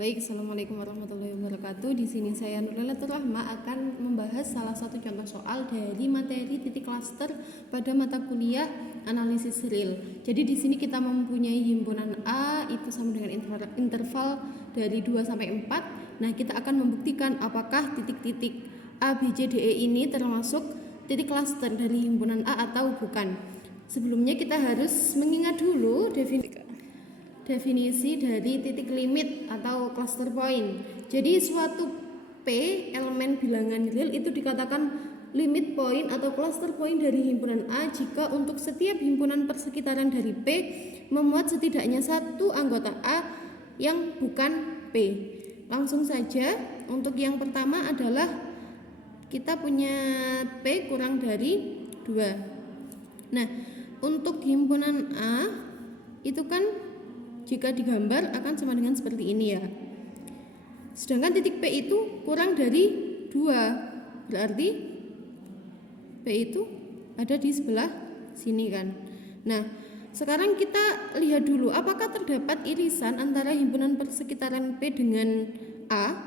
Baik, Assalamualaikum warahmatullahi wabarakatuh. Di sini saya Nurlilatul Rahma akan membahas salah satu contoh soal dari materi titik klaster pada mata kuliah analisis real. Jadi di sini kita mempunyai himpunan A itu sama dengan interval dari 2 sampai 4. Nah, kita akan membuktikan apakah titik-titik A, B, C, D, E ini termasuk titik klaster dari himpunan A atau bukan. Sebelumnya kita harus mengingat dulu definisi dari titik limit atau cluster point. Jadi suatu P elemen bilangan real itu dikatakan limit point atau cluster point dari himpunan A jika untuk setiap himpunan persekitaran dari P memuat setidaknya satu anggota A yang bukan P. Langsung saja, untuk yang pertama adalah kita punya P kurang dari 2. Nah, untuk himpunan A itu kan jika digambar akan sama dengan seperti ini ya. Sedangkan titik P itu kurang dari 2. Berarti P itu ada di sebelah sini kan. Nah, sekarang kita lihat dulu apakah terdapat irisan antara himpunan persekitaran P dengan A.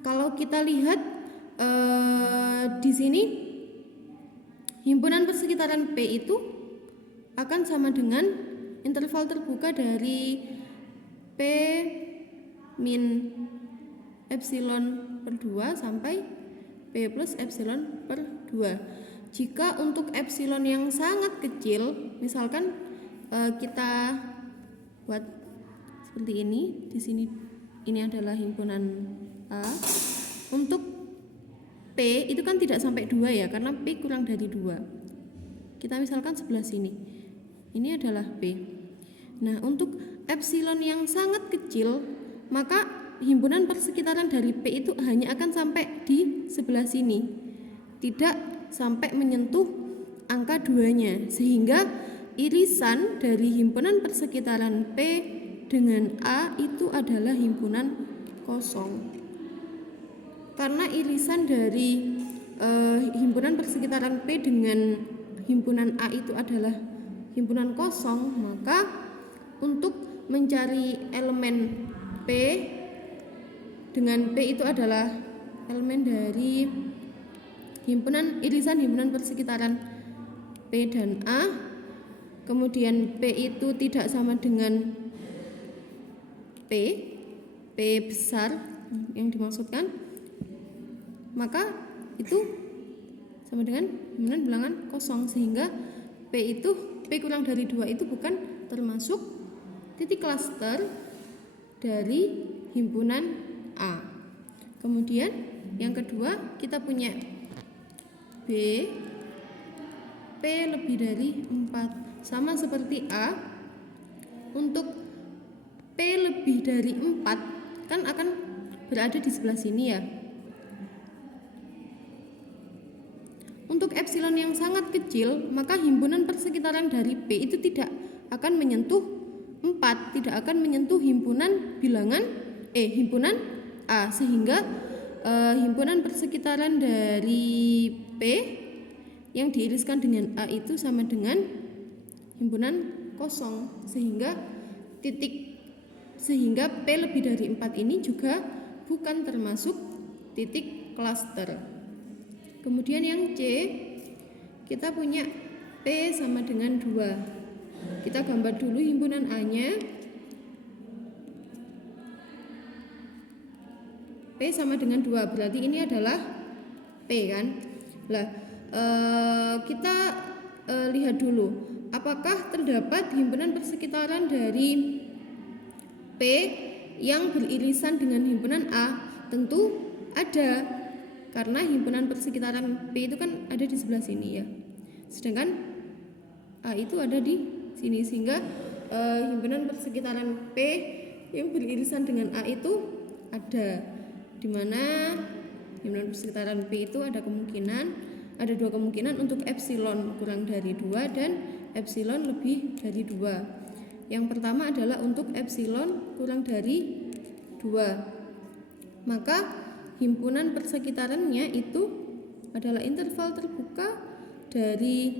Kalau kita lihat di sini himpunan persekitaran P itu akan sama dengan interval terbuka dari P min epsilon per 2 sampai P plus epsilon per 2. Jika untuk epsilon yang sangat kecil, misalkan kita buat seperti ini, di sini ini adalah himpunan A. Untuk P itu kan tidak sampai 2 ya, karena P kurang dari 2. Kita misalkan sebelah sini. Ini adalah P. Nah, untuk epsilon yang sangat kecil, maka himpunan persekitaran dari P itu hanya akan sampai di sebelah sini, tidak sampai menyentuh angka 2-nya, sehingga irisan dari himpunan persekitaran P dengan A itu adalah himpunan kosong. Karena irisan dari himpunan persekitaran P dengan himpunan A itu adalah himpunan kosong, maka untuk mencari elemen P dengan P itu adalah elemen dari irisan himpunan persekitaran P dan A. Kemudian P itu tidak sama dengan P besar yang dimaksudkan, maka itu sama dengan himpunan bilangan kosong, sehingga P kurang dari 2 itu bukan termasuk titik klaster dari himpunan A. Kemudian yang kedua kita punya B, P lebih dari 4. Sama seperti A, untuk P lebih dari 4 kan akan berada di sebelah sini ya. Untuk epsilon yang sangat kecil, maka himpunan persekitaran dari P itu tidak akan menyentuh 4, tidak akan menyentuh himpunan himpunan A, sehingga himpunan persekitaran dari P yang diiriskan dengan A itu sama dengan himpunan kosong, sehingga P lebih dari 4 ini juga bukan termasuk titik klaster. Kemudian yang C, kita punya P sama dengan 2. Kita gambar dulu himpunan A-nya. P sama dengan 2, berarti ini adalah P kan. Lah, kita lihat dulu apakah terdapat himpunan persekitaran dari P yang beririsan dengan himpunan A. Tentu ada, karena himpunan persekitaran P itu kan ada di sebelah sini ya. Sedangkan A itu ada di sini, sehingga himpunan persekitaran P yang beririsan dengan A itu ada, dimana himpunan persekitaran P itu ada dua kemungkinan untuk epsilon kurang dari 2 dan epsilon lebih dari 2. Yang pertama adalah untuk epsilon kurang dari 2, maka himpunan persekitarannya itu adalah interval terbuka dari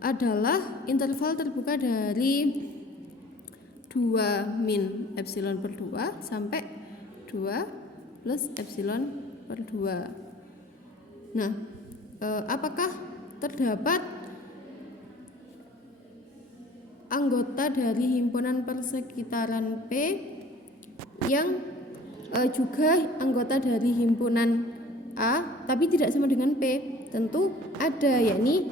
adalah interval terbuka dari 2 min epsilon per 2 sampai 2 plus epsilon per 2. Nah, apakah terdapat anggota dari himpunan persekitaran P yang juga anggota dari himpunan A tapi tidak sama dengan P? Tentu ada, yakni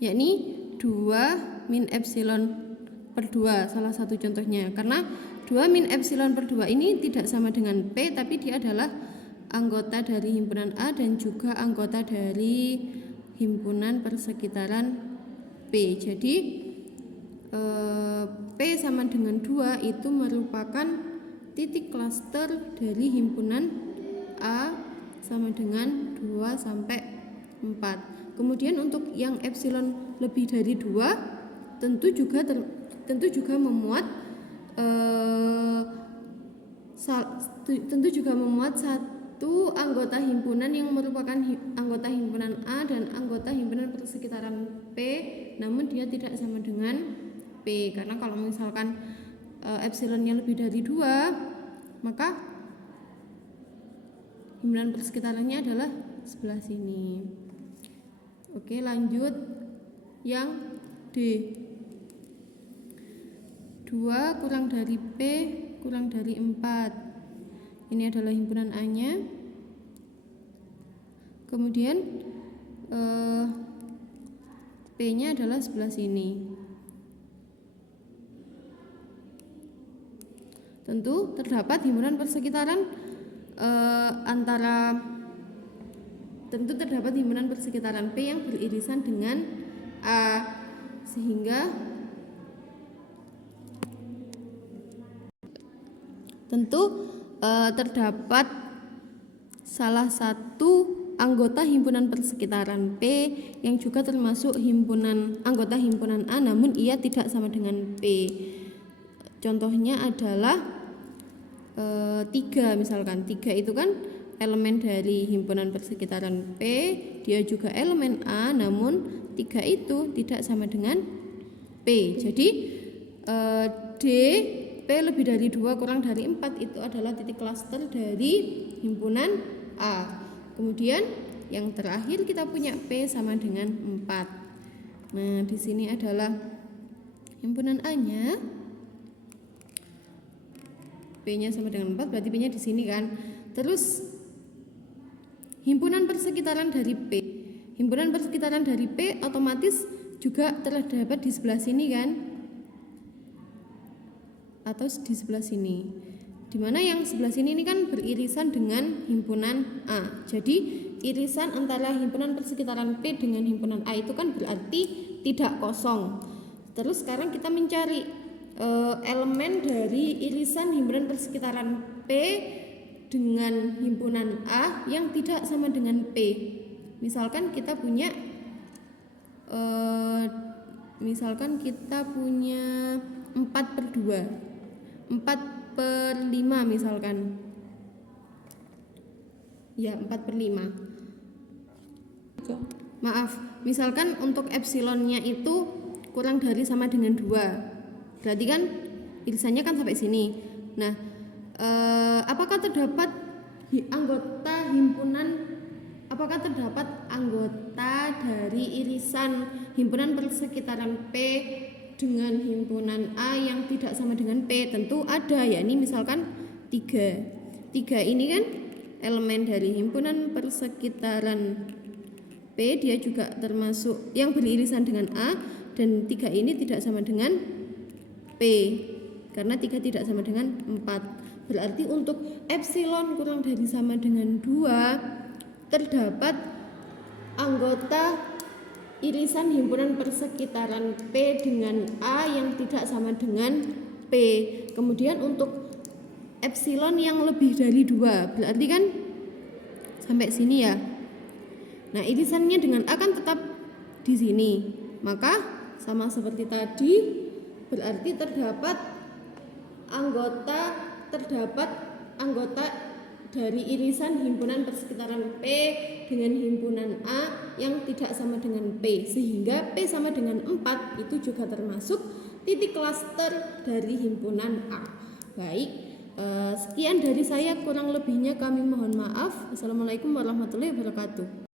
yakni 2 min epsilon per 2 salah satu contohnya, karena 2 min epsilon per 2 ini tidak sama dengan P tapi dia adalah anggota dari himpunan A dan juga anggota dari himpunan persekitaran P. Jadi P sama dengan 2 itu merupakan titik klaster dari himpunan A sama dengan 2 sampai 4. Kemudian untuk yang epsilon lebih dari 2 tentu juga memuat satu anggota himpunan yang merupakan anggota himpunan A dan anggota himpunan persekitaran P, namun dia tidak sama dengan P, karena kalau misalkan epsilonnya lebih dari 2 maka himpunan persekitarannya adalah sebelah sini. Oke, lanjut yang D. 2 kurang dari P kurang dari 4. Ini adalah himpunan A-nya. Kemudian P-nya adalah sebelah sini. Tentu terdapat himpunan persekitaran tentu terdapat himpunan persekitaran P yang beririsan dengan A, sehingga tentu terdapat salah satu anggota himpunan persekitaran P yang juga termasuk anggota himpunan A, namun ia tidak sama dengan P. Contohnya adalah 3, misalkan 3 itu kan elemen dari himpunan persekitaran P, dia juga elemen A, namun 3 itu tidak sama dengan P. Jadi D, P lebih dari 2 kurang dari 4 itu adalah titik klaster dari himpunan A. Kemudian yang terakhir kita punya P sama dengan 4. Nah, di sini adalah himpunan A-nya. P-nya sama dengan 4, berarti P-nya di sini kan. Terus himpunan persekitaran dari P. Himpunan persekitaran dari P otomatis juga terdapat di sebelah sini kan? Atau di sebelah sini. Dimana yang sebelah sini ini kan beririsan dengan himpunan A. Jadi irisan antara himpunan persekitaran P dengan himpunan A itu kan berarti tidak kosong. Terus sekarang kita mencari elemen dari irisan himpunan persekitaran P dengan himpunan A yang tidak sama dengan P. Misalkan kita punya 4/2, 4/5 misalkan. Ya, 4/5. Maaf, misalkan untuk epsilonnya itu kurang dari sama dengan 2. Berarti kan irisannya kan sampai sini. Nah, apakah terdapat anggota dari irisan himpunan persekitaran P dengan himpunan A yang tidak sama dengan P? Tentu ada, yakni misalkan 3. 3 ini kan elemen dari himpunan persekitaran P, dia juga termasuk yang beririsan dengan A, dan 3 ini tidak sama dengan P karena 3 tidak sama dengan 4. Berarti untuk epsilon kurang dari sama dengan 2 terdapat anggota irisan himpunan persekitaran P dengan A yang tidak sama dengan P. Kemudian untuk epsilon yang lebih dari 2 berarti kan sampai sini ya. Nah, irisannya dengan A kan tetap di sini. Maka sama seperti tadi, berarti terdapat anggota dari irisan himpunan persekitaran P dengan himpunan A yang tidak sama dengan P, sehingga P sama dengan 4 itu juga termasuk titik klaster dari himpunan A. Baik, sekian dari saya, kurang lebihnya kami mohon maaf. Assalamualaikum warahmatullahi wabarakatuh.